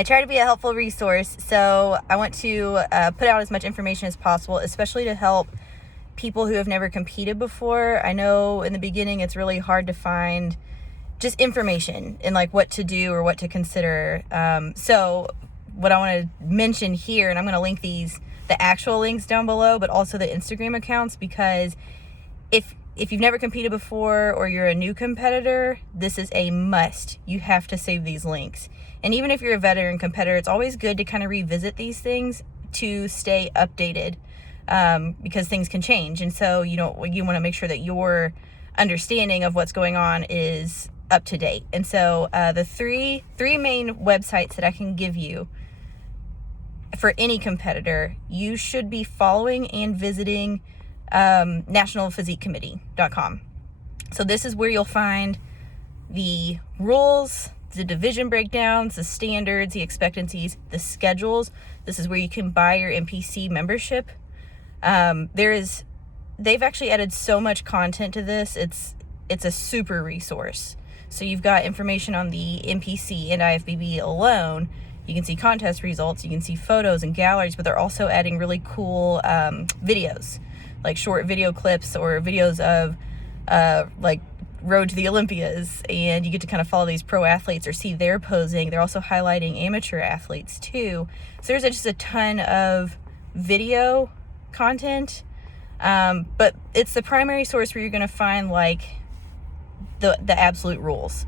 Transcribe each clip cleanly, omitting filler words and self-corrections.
I try to be a helpful resource, so I want to put out as much information as possible, especially to help people who have never competed before. I know in the beginning it's really hard to find just information and like what to do or what to consider. So what I want to mention here, and I'm going to link the actual links down below, but also the Instagram accounts, because if you've never competed before or you're a new competitor, this is a must. You have to save these links. And even if you're a veteran competitor, it's always good to kind of revisit these things to stay updated, because things can change. And so, you want to make sure that your understanding of what's going on is up to date. And so the three main websites that I can give you for any competitor, you should be following and visiting nationalphysiquecommittee.com. So this is where you'll find the rules, the division breakdowns, the standards, the expectancies, the schedules. This is where you can buy your NPC membership. They've actually added so much content to this. It's a super resource. So you've got information on the NPC and IFBB alone. You can see contest results, you can see photos and galleries, but they're also adding really cool videos, like short video clips or videos of like Road to the Olympias, and you get to kind of follow these pro athletes or see their posing. They're also highlighting amateur athletes too. So there's just a ton of video content, but it's the primary source where you're going to find like the absolute rules.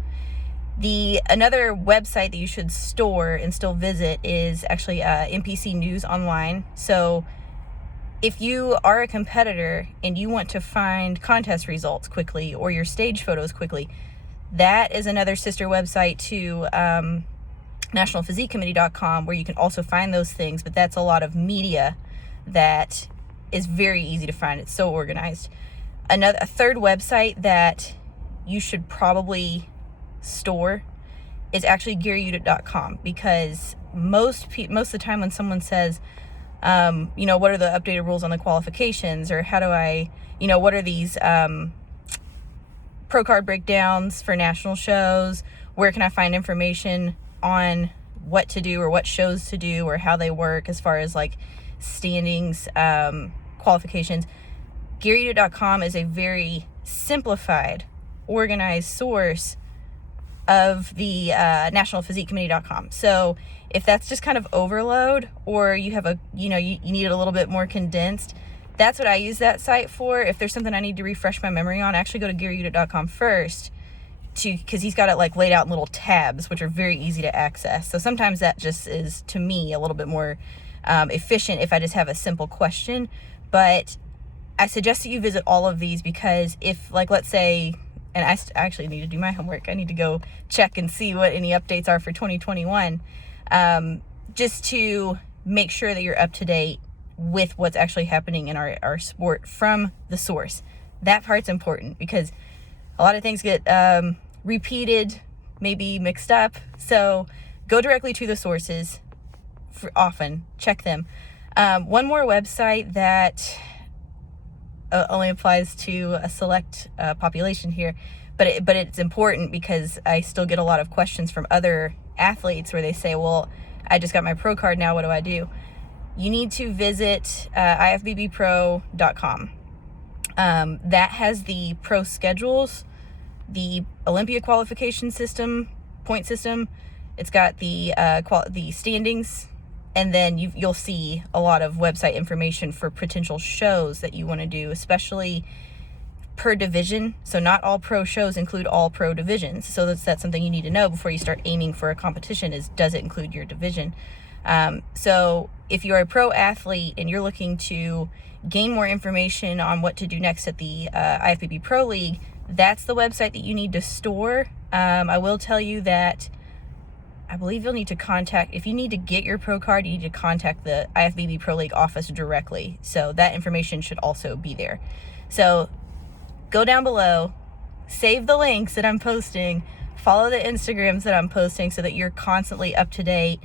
Another website that you should store and still visit is actually NPC News Online. So if you are a competitor and you want to find contest results quickly or your stage photos quickly, that is another sister website to nationalphysiquecommittee.com, where you can also find those things, but that's a lot of media that is very easy to find. It's so organized. A third website that you should probably store is actually gearunit.com, because most of the time when someone says, what are the updated rules on the qualifications, or how do I, what are these pro card breakdowns for national shows, where can I find information on what to do or what shows to do or how they work as far as like standings, qualifications. gearunit.com is a very simplified, organized source of the nationalphysiquecommittee.com. So if that's just kind of overload, or you have you need it a little bit more condensed, that's what I use that site for. If there's something I need to refresh my memory on, I actually go to gearunit.com first, because he's got it like laid out in little tabs, which are very easy to access. So sometimes that just is, to me, a little bit more efficient if I just have a simple question. But I suggest that you visit all of these, because if, like, let's say, and I actually need to do my homework, I need to go check and see what any updates are for 2021, just to make sure that you're up to date with what's actually happening in our sport from the source. That part's important, because a lot of things get repeated, maybe mixed up. So go directly to the sources often, check them. One more website that only applies to a select population here, but it's important, because I still get a lot of questions from other athletes where they say, well, I just got my pro card, now what do I do? You need to visit IFBBPro.com. That has the pro schedules, the Olympia qualification system, point system. It's got the standings, and then you'll see a lot of website information for potential shows that you want to do, especially per division. So not all pro shows include all pro divisions. So that's something you need to know before you start aiming for a competition, is, does it include your division? So if you're a pro athlete and you're looking to gain more information on what to do next at the IFBB Pro League, that's the website that you need to store. I will tell you that I believe you'll need to contact, if you need to get your pro card, you need to contact the IFBB Pro League office directly. So that information should also be there. So go down below, save the links that I'm posting, follow the Instagrams that I'm posting, so that you're constantly up to date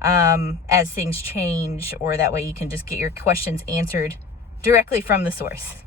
as things change, or that way you can just get your questions answered directly from the source.